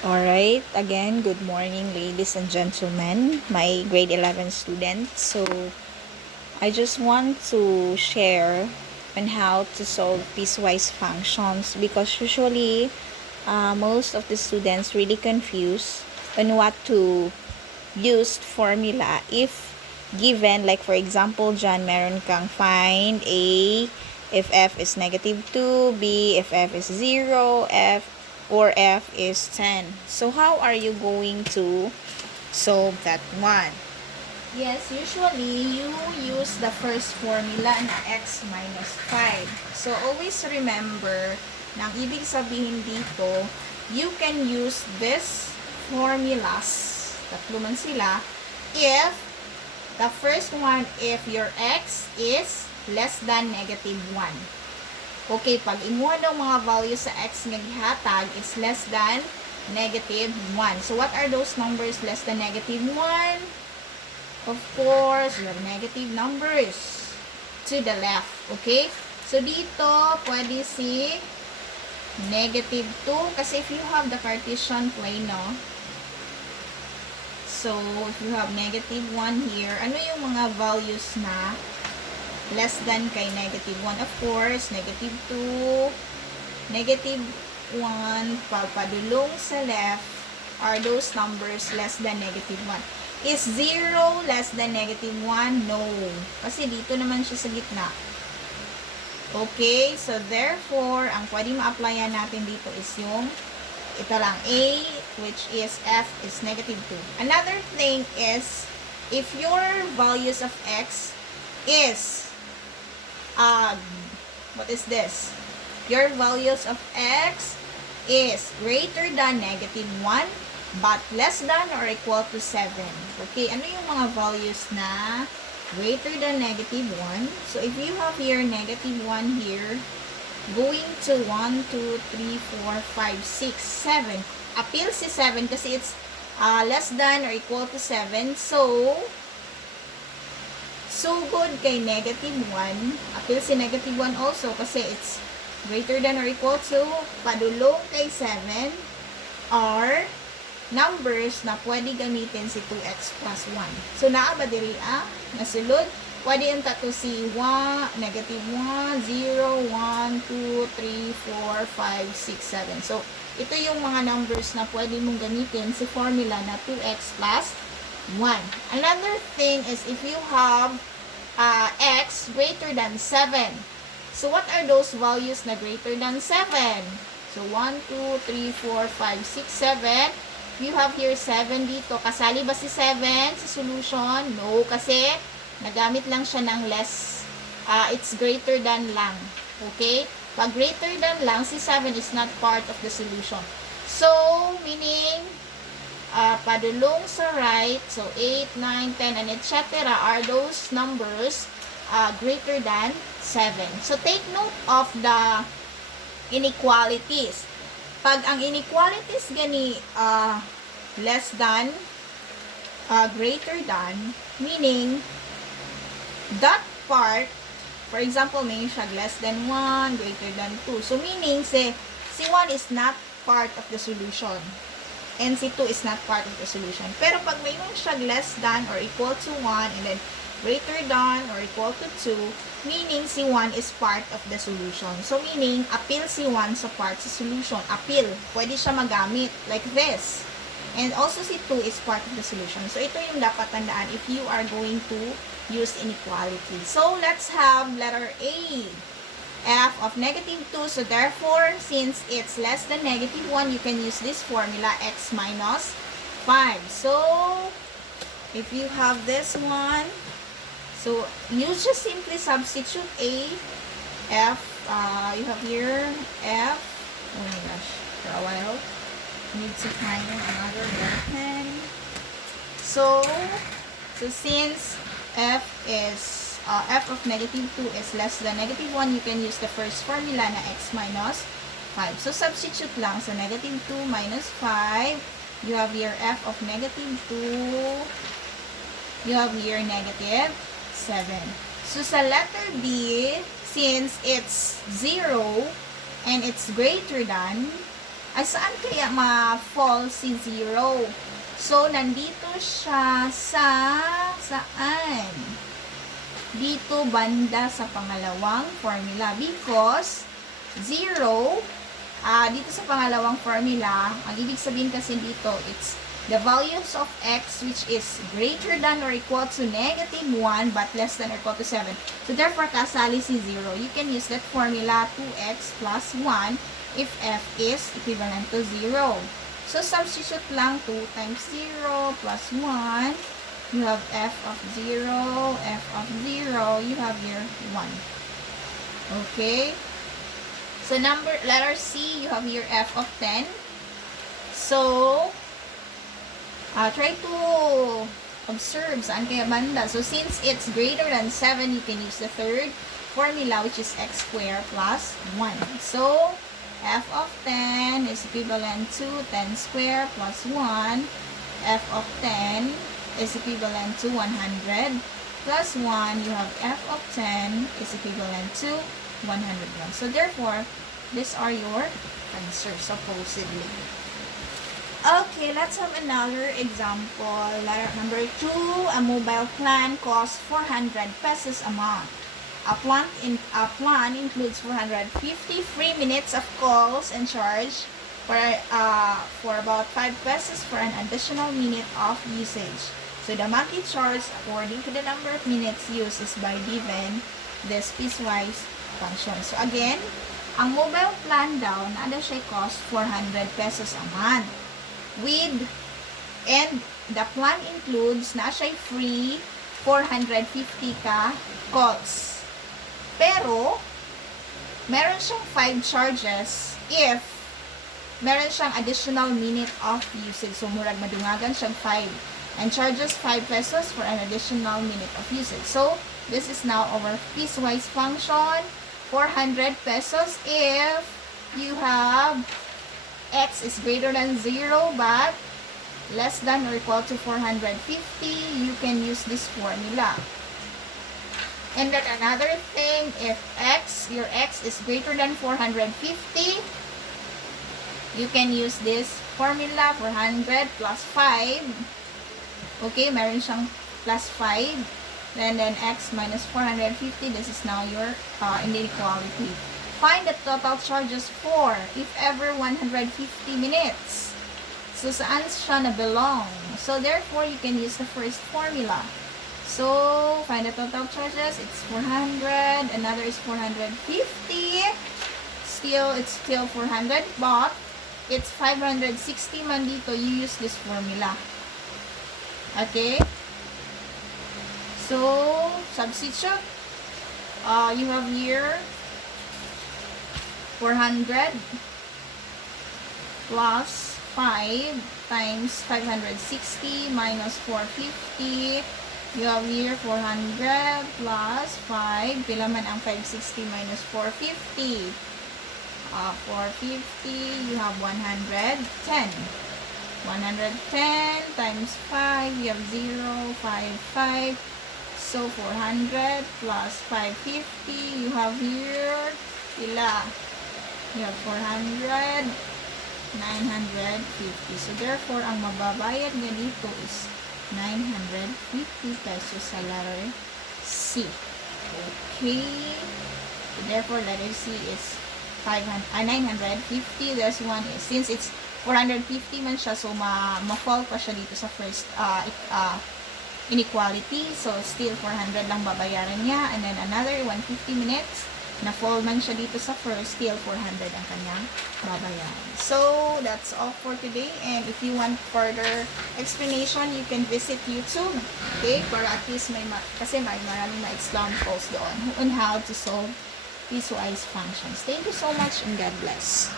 Alright, again, good morning ladies and gentlemen, my grade 11 students. So, I just want to share on how to solve piecewise functions because usually most of the students really confused on what to use formula if given, like for example, dyan meron kang find A if f is negative 2, B if f is 0, f is 10. So how are you going to solve that one? Yes, usually you use the first formula na x minus 5. So always remember na ang ibig sabihin dito, you can use this formulas, tatlo man sila, if the first one, if your x is less than negative 1. Okay, pag imuha ng mga values sa x nga gihatag is less than negative 1. So, what are those numbers less than negative 1? Of course, your negative numbers to the left. Okay? So, dito, pwede si negative 2. Kasi if you have the Cartesian plane, no? So, if you have negative 1 here, ano yung mga values na less than kay negative 1? Of course, negative 2, negative 1, papadulong sa left are those numbers less than negative 1. Is 0 less than negative 1? No. Kasi dito naman siya sa gitna. Okay, so therefore, ang pwede ma-applyan natin dito is yung ito lang, A, which is f is negative 2. Another thing is, if your values of x is what is this? Your values of x is greater than negative 1 but less than or equal to 7. Okay, ano yung mga values na greater than negative 1? So, if you have here negative 1 here, going to 1, 2, 3, 4, 5, 6, 7. Appeal si 7 kasi it's less than or equal to 7. So good kay negative 1. Appeal si negative 1 also kasi it's greater than or equal to, padulong kay 7 are numbers na pwede gamitin si 2x plus 1. So, naa ba diri nasulod? Pwede yung tato si 1, negative 1, 0, 1, 2, 3, 4, 5, 6, 7. So, ito yung mga numbers na pwede mong gamitin si formula na 2x plus 1. Another thing is if you have x greater than 7. So, what are those values na greater than 7? So, 1, 2, 3, 4, 5, 6, 7. If you have here 7 dito, kasali ba si 7 sa solution? No, kasi nagamit lang siya ng less. It's greater than lang. Okay? Pag greater than lang, si 7 is not part of the solution. So, meaning, padulong sa right, so 8, 9, 10, and etc. are those numbers greater than 7. So, take note of the inequalities. Pag ang inequalities gani less than, greater than, meaning, that part, for example, may siya less than 1, greater than 2. So, meaning, si 1 is not part of the solution. And si 2 is not part of the solution. Pero pag mayroon siya less than or equal to 1 and then greater than or equal to 2, meaning si 1 is part of the solution. So, meaning, appeal si 1 sa part sa solution. Appeal. Pwede siya magamit like this. And also si 2 is part of the solution. So, ito yung dapat tandaan if you are going to use inequality. So, let's have letter A. F of negative 2. So, therefore, since it's less than negative 1, you can use this formula, x minus 5. So, if you have this one, so, you just simply substitute A, F, you have here, F, oh my gosh, for a while, need to find another pen. So, since F is f of negative 2 is less than negative 1, you can use the first formula na x minus 5. So, substitute lang. So, negative 2 minus 5. You have here f of negative 2. You have here negative 7. So, sa letter B, since it's 0 and it's greater than, Ay, saan kaya ma-fall si 0? So, nandito siya sa, saan? Dito banda sa pangalawang formula. Because, 0, dito sa pangalawang formula, ang ibig sabihin kasi dito, it's the values of x which is greater than or equal to negative 1 but less than or equal to 7. So, therefore, kasali si 0. You can use that formula 2x plus 1 if f is equivalent to 0. So, substitute lang 2 times 0 plus 1. You have f of 0, f of 0. You have here 1. Okay? So, letter C, you have here f of 10. So, try to observe saan kaya banda. So, since it's greater than 7, you can use the third formula, which is x squared plus 1. So, f of 10 is equivalent to 10 squared plus 1. F of 10 is equivalent to 100 plus 1. You have f of 10 is equivalent to 101. So, therefore, these are your answers, supposedly. Okay, let's have another example. Letter number 2, a mobile plan costs 400 pesos a month. A plan includes 450 free minutes of calls and charge for about 5 pesos for an additional minute of usage. So, the monthly charge according to the number of minutes used is by given this piecewise function. So, again, ang mobile plan daw, na siya cost 400 pesos a month. And the plan includes na siya free 450 ka calls. Pero, meron siyang 5 charges if meron siyang additional minute of usage. So, murag madungagan siyang 5. And charges 5 pesos for an additional minute of usage. So, this is now our piecewise function. 400 pesos if you have x is greater than 0 but less than or equal to 450, you can use this formula. And then another thing, if your x is greater than 450, you can use this formula, 400 plus 5. Okay, meron siyang plus 5. And then x minus 450, this is now your inequality. Find the total charges for, if ever, 150 minutes. So, saan siya na belong? So, therefore, you can use the first formula. So, find the total charges. It's 400. Another is 450. It's still 400, but it's 560 man dito. You use this formula. Okay? So, substitute. You have here 400 plus 5 times 560 minus 450. You have here 400 plus 5. Pila man ang 560 minus 450? 450, you have 110. 110 times 5, you have 0, 5, 5. So, 400 plus 550, you have here, pila? You have 400, 950. So, therefore, ang mababayad nga dito is 950 pesos sa letter C. Okay. So, therefore, letter C is 950. This one is, since it's 450 man siya, so ma-fall pa siya dito sa first inequality. So, still 400 lang babayaran niya. And then, another 150 minutes. Na-fall man siya dito sa first, still 400 ang kanyang babayaran. So, that's all for today. And if you want further explanation, you can visit YouTube. Okay? Para at least kasi maraming examples doon on how to solve piecewise functions. Thank you so much and God bless.